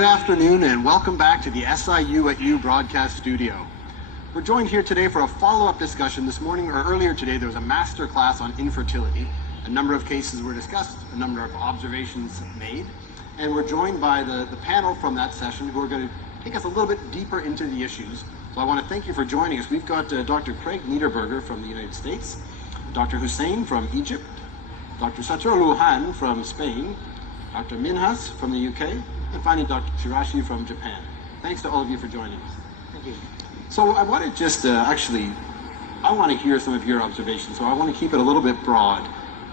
Good afternoon and welcome back to the SIU at U broadcast studio. We're joined here today for a follow-up discussion. This morning or earlier today there was a master class on infertility. A number of cases were discussed, a number of observations made, and we're joined by the panel from that session who are going to take us a little bit deeper into the issues. So I want to thank you for joining us. We've got Dr. Craig Niederberger from the United States, Dr. Hussein from Egypt, Dr. Satur Luhan from Spain, Dr. Minhas from the UK, and finally Dr. Chirashi from Japan. Thanks to all of you for joining us. Thank you. So I want to just I want to hear some of your observations, so I want to keep it a little bit broad.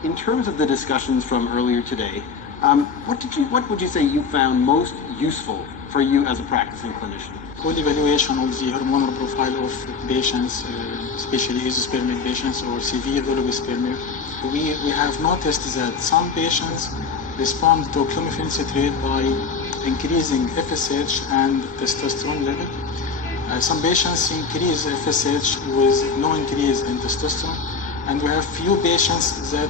In terms of the discussions from earlier today, what would you say you found most useful for you as a practicing clinician? Good evaluation of the hormonal profile of patients, especially azoospermic patients or severe oligospermia. We have noticed that some patients respond to clomiphene citrate by increasing FSH and testosterone level. Some patients increase FSH with no increase in testosterone, and we have few patients that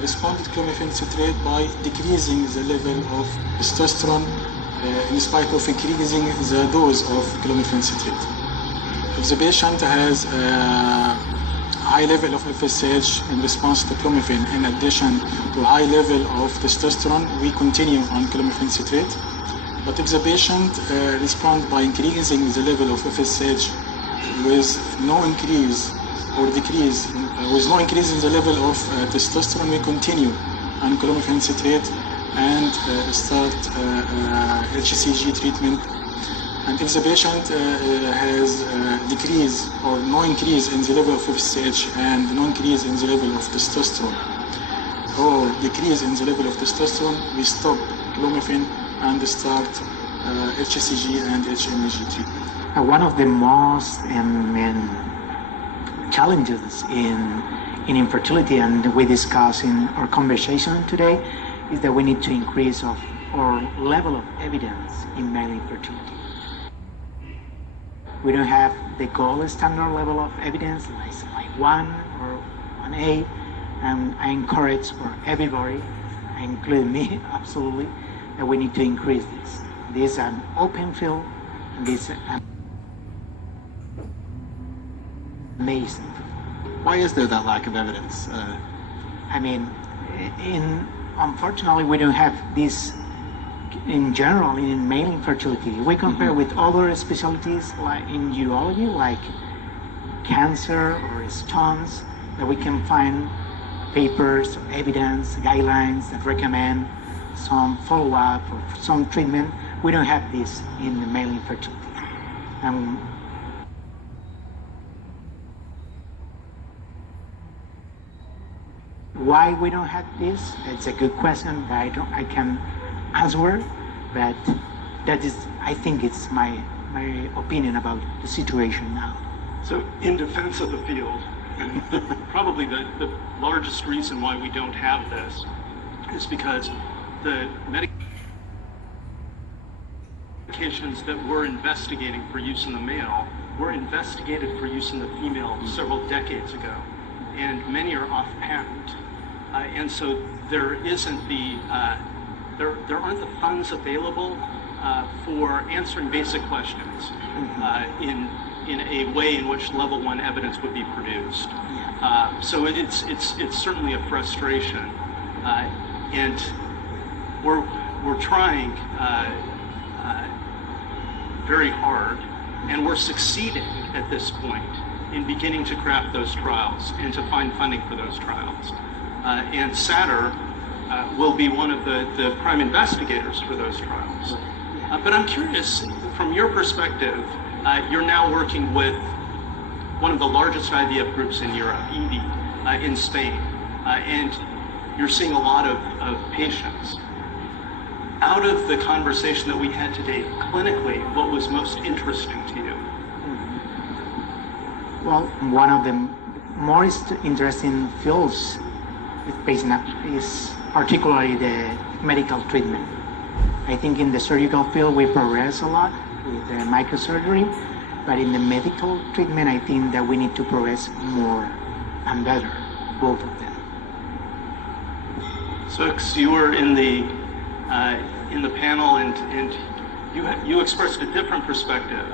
responded to clomiphene citrate by decreasing the level of testosterone in spite of increasing the dose of clomiphene citrate. If the patient has a high level of FSH in response to clomiphene in addition to high level of testosterone, we continue on clomiphene citrate. But if the patient responds by increasing the level of FSH with no increase or decrease, with no increase in the level of testosterone, we continue on clomiphene citrate and start HCG treatment. And if the patient has decrease or no increase in the level of FSH and no increase in the level of testosterone or decrease in the level of testosterone, we stop clomiphene and start HCG and HMG treatment. One of the most challenges in infertility, and we discuss in our conversation today, is that we need to increase our level of evidence in male infertility. We don't have the gold standard level of evidence like 1 or 1A, and I encourage for everybody, including me, absolutely, that we need to increase this. This is an open field, and this is amazing. Why is there that lack of evidence? Unfortunately, we don't have this in general in male infertility. We compare with other specialties like in urology, like cancer or stones, that we can find papers, evidence, guidelines that recommend some follow-up or some treatment. We don't have this in the male infertility. Why we don't have this? It's a good question that I can answer, but that is, I think it's my opinion about the situation now. So in defense of the field, probably the largest reason why we don't have this is because the medications that we're investigating for use in the male were investigated for use in the female several decades ago, and many are off patent. And so there isn't there aren't the funds available for answering basic questions in a way in which level 1 evidence would be produced. So it's certainly a frustration, and we're trying very hard, and we're succeeding at this point in beginning to craft those trials and to find funding for those trials. And Satur will be one of the prime investigators for those trials. But I'm curious, from your perspective, you're now working with one of the largest IVF groups in Europe, EDI, in Spain, and you're seeing a lot of patients. Out of the conversation that we had today, clinically, what was most interesting to you? Well, one of the most interesting fields is particularly the medical treatment. I think in the surgical field we progress a lot with the microsurgery, but in the medical treatment I think that we need to progress more and better, both of them. So you were in the in the panel, and you expressed a different perspective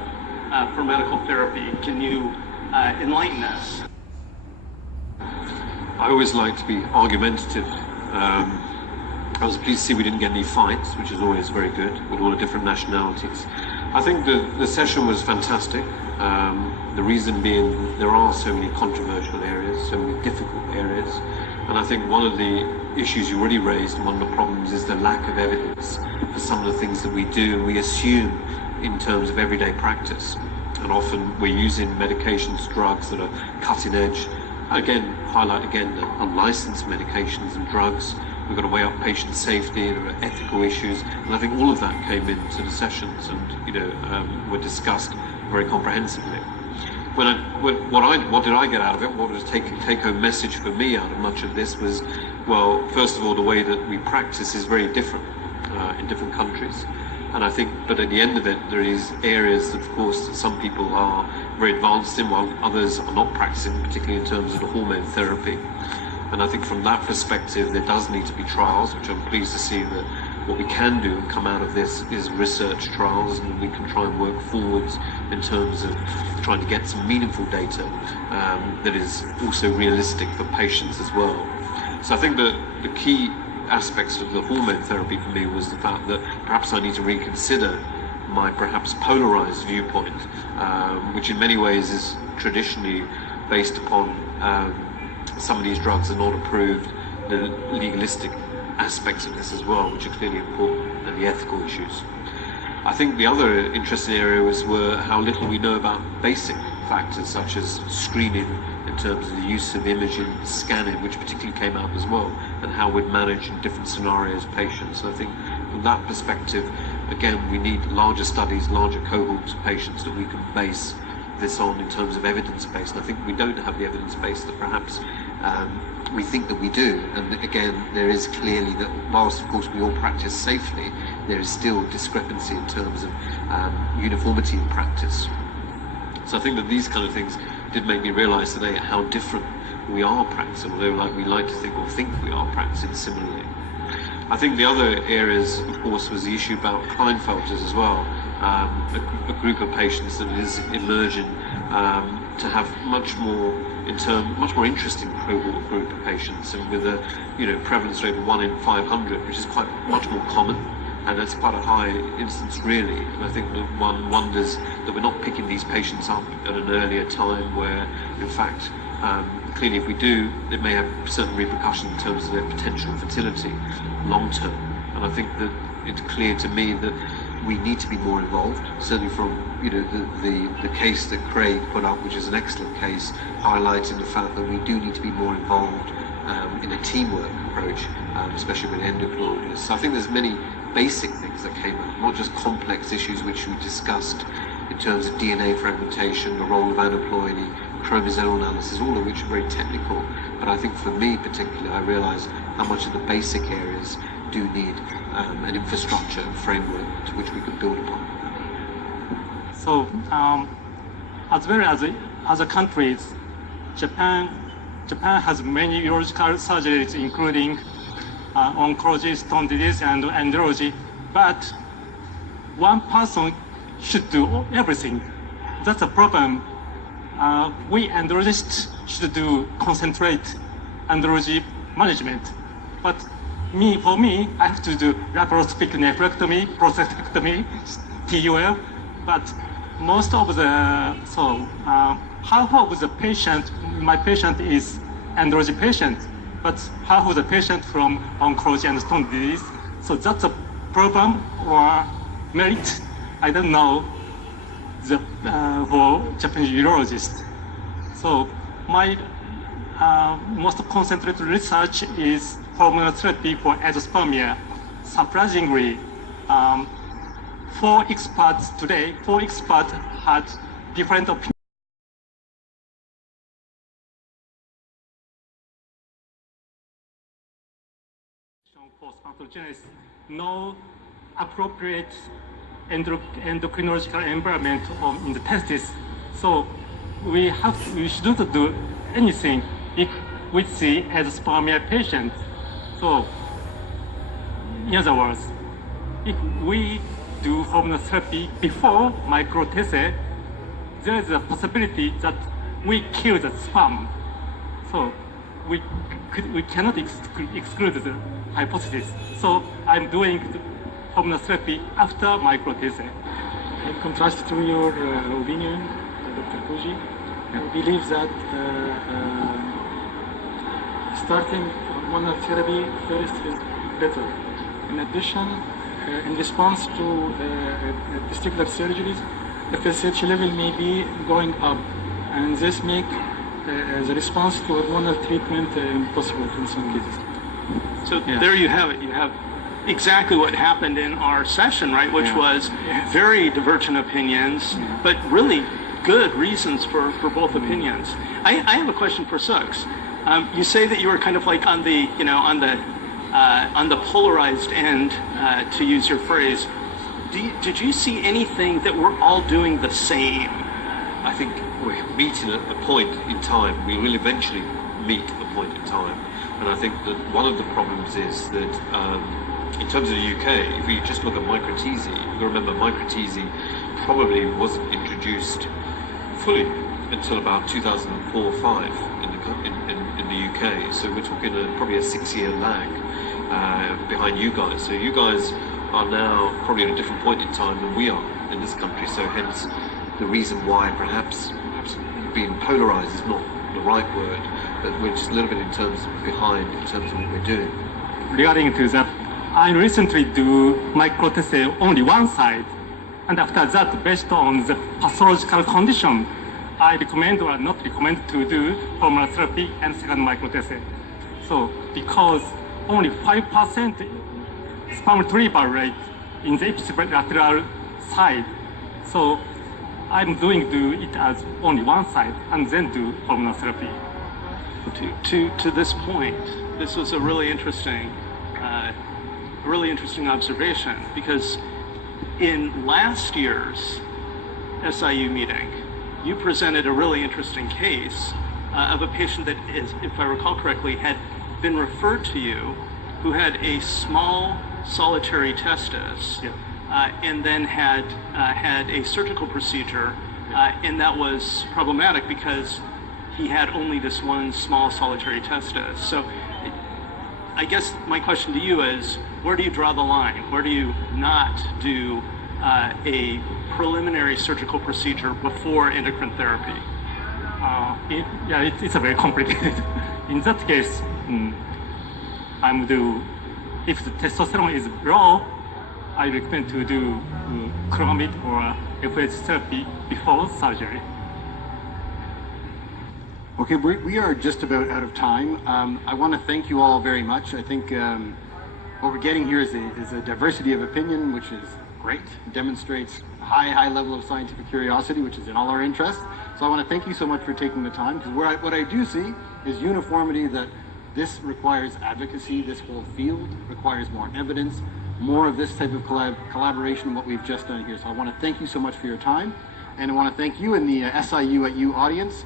for medical therapy. Can you enlighten us? I always like to be argumentative. I was pleased to see we didn't get any fights, which is always very good, with all the different nationalities. I think the session was fantastic. The reason being there are so many controversial areas, so many difficult areas, and I think one of the issues you already raised, and one of the problems, is the lack of evidence for some of the things that we do and we assume in terms of everyday practice. And often we're using medications, drugs that are cutting edge. Again, highlight again the unlicensed medications and drugs. We've got to weigh up patient safety, there are ethical issues, and I think all of that came into the sessions and were discussed very comprehensively. What did I get out of it? What was the take-home message for me out of much of this was, well, first of all, the way that we practice is very different in different countries. And I think, but at the end of it, there is areas, of course, that some people are very advanced in, while others are not practicing, particularly in terms of the hormone therapy. And I think from that perspective, there does need to be trials, which I'm pleased to see that what we can do and come out of this is research trials, and we can try and work forwards in terms of trying to get some meaningful data that is also realistic for patients as well. So I think that the key aspects of the hormone therapy for me was the fact that perhaps I need to reconsider my perhaps polarized viewpoint, which in many ways is traditionally based upon some of these drugs are not approved, the legalistic aspects of this as well, which are clearly important, and the ethical issues. I think the other interesting areas were how little we know about basic factors such as screening in terms of the use of imaging, scanning, which particularly came out as well, and how we'd manage in different scenarios patients. So I think from that perspective, again, we need larger studies, larger cohorts of patients that we can base this on in terms of evidence-based. And I think we don't have the evidence-base that perhaps we think that we do. And again, there is clearly that whilst of course we all practice safely, there is still discrepancy in terms of uniformity in practice. So I think that these kind of things did make me realise today how different we are practicing, although we like to think we are practicing similarly. I think the other areas, of course, was the issue about Klinefelters as well, a group of patients that is emerging to have much more interesting cohort group of patients, and with a prevalence rate of 1 in 500, which is quite much more common, and that's quite a high instance really. And I think that one wonders that we're not picking these patients up at an earlier time, where in fact clearly if we do, it may have certain repercussions in terms of their potential fertility long term. And I think that it's clear to me that we need to be more involved, certainly from the case that Craig put up, which is an excellent case, highlighting the fact that we do need to be more involved in a teamwork approach, especially with endocrinologists. So I think there's many basic things that came up, not just complex issues which we discussed in terms of DNA fragmentation, the role of aneuploidy, chromosomal analysis, all of which are very technical. But I think for me particularly, I realised how much of the basic areas do need an infrastructure framework to which we could build upon. So, as well as other countries, Japan has many urological surgeries, including oncology, stone disease, and andrology. But one person should do everything. That's a problem. We andrologists should do concentrate andrology management. But for me, I have to do laparoscopic nephrectomy, prostatectomy, TUL. But most of the half of the patient, my patient is andrology patient, but half of the patient from oncology and stone disease. So that's a problem or merit, I don't know, for Japanese urologists. So my most concentrated research is hormonal therapy for azoospermia. Surprisingly, 4 experts had different opinions. For spermatogenesis, no appropriate endocrinological environment in the testes. So we shouldn't do anything if we see azoospermia patients. So in other words, if we do hormonal therapy before microtese, there is a possibility that we kill the sperm. So we cannot exclude the hypothesis. So I'm doing the hormonal therapy after microtese. In contrast to your opinion, Dr. Koji, I believe that starting hormonal therapy first is better. In addition, in response to testicular surgeries, the FSH level may be going up, and this make the response to hormonal treatment impossible in some cases. So there you have it. You have exactly what happened in our session, right? Which was very divergent opinions, but really good reasons for both opinions. I have a question for Sux. You say that you were kind of like on the, on the polarized end, to use your phrase. Did you see anything that we're all doing the same? I think we're meeting at a point in time. We will eventually meet a point in time. And I think that one of the problems is that in terms of the UK, if we just look at microtese, you remember microtese probably wasn't introduced fully until about 2004-05 in the UK. So we're talking probably a 6-year lag behind you guys. So you guys are now probably at a different point in time than we are in this country. So hence the reason why perhaps being polarized is not the right word, but we're just a little bit behind in terms of what we're doing. Regarding to that, I recently do microtese only one side, and after that, based on the pathological condition, I recommend or not recommend to do hormonal therapy and second microtese. So because only 5% sperm retrieval rate in the ipsilateral side, so I'm do it as only one side and then do hormonal therapy. To this point, this was a really interesting observation, because in last year's SIU meeting, you presented a really interesting case of a patient that is, if I recall correctly, had been referred to you, who had a small solitary testis, and then had a surgical procedure, and that was problematic because he had only this one small solitary testis. So I guess my question to you is, where do you draw the line? Where do you not do a preliminary surgical procedure before endocrine therapy? It's a very complicated. In that case, if the testosterone is low, I recommend to do clomid or FH therapy before surgery. Okay, we are just about out of time. I want to thank you all very much. I think what we're getting here is a diversity of opinion, which is great. It demonstrates a high level of scientific curiosity, which is in all our interest. So I want to thank you so much for taking the time, because what I do see is uniformity, that this requires advocacy. This whole field requires more evidence, more of this type of collaboration, what we've just done here. So I want to thank you so much for your time, and I want to thank you in the SIU at U audience